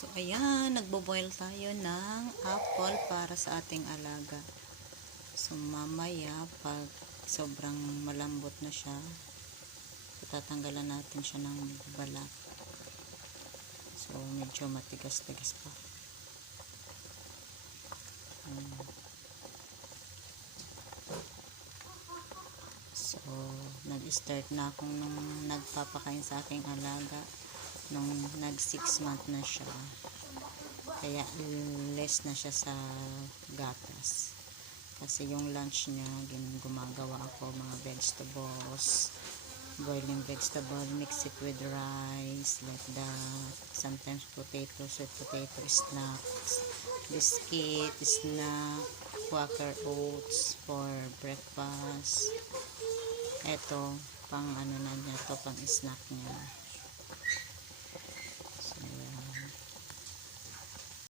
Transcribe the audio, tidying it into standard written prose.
So, ayan, nagbo-boil tayo ng apple para sa ating alaga. So, mamaya, pag sobrang malambot na siya, tatanggalan natin siya ng balat. So, medyo matigas-tigas pa. So, nag-start na akong nung nagpapakain sa aking alaga nung nag 6 month na siya. Kaya less na siya sa gatas. Kasi yung lunch niya, gumagawa ako mga vegetables, boiling vegetable, mix it with rice, like that. Sometimes potato, sweet potato snacks, biscuit, snack, Quaker oats for breakfast. Eto, pang ano na niya to, pang snack niya.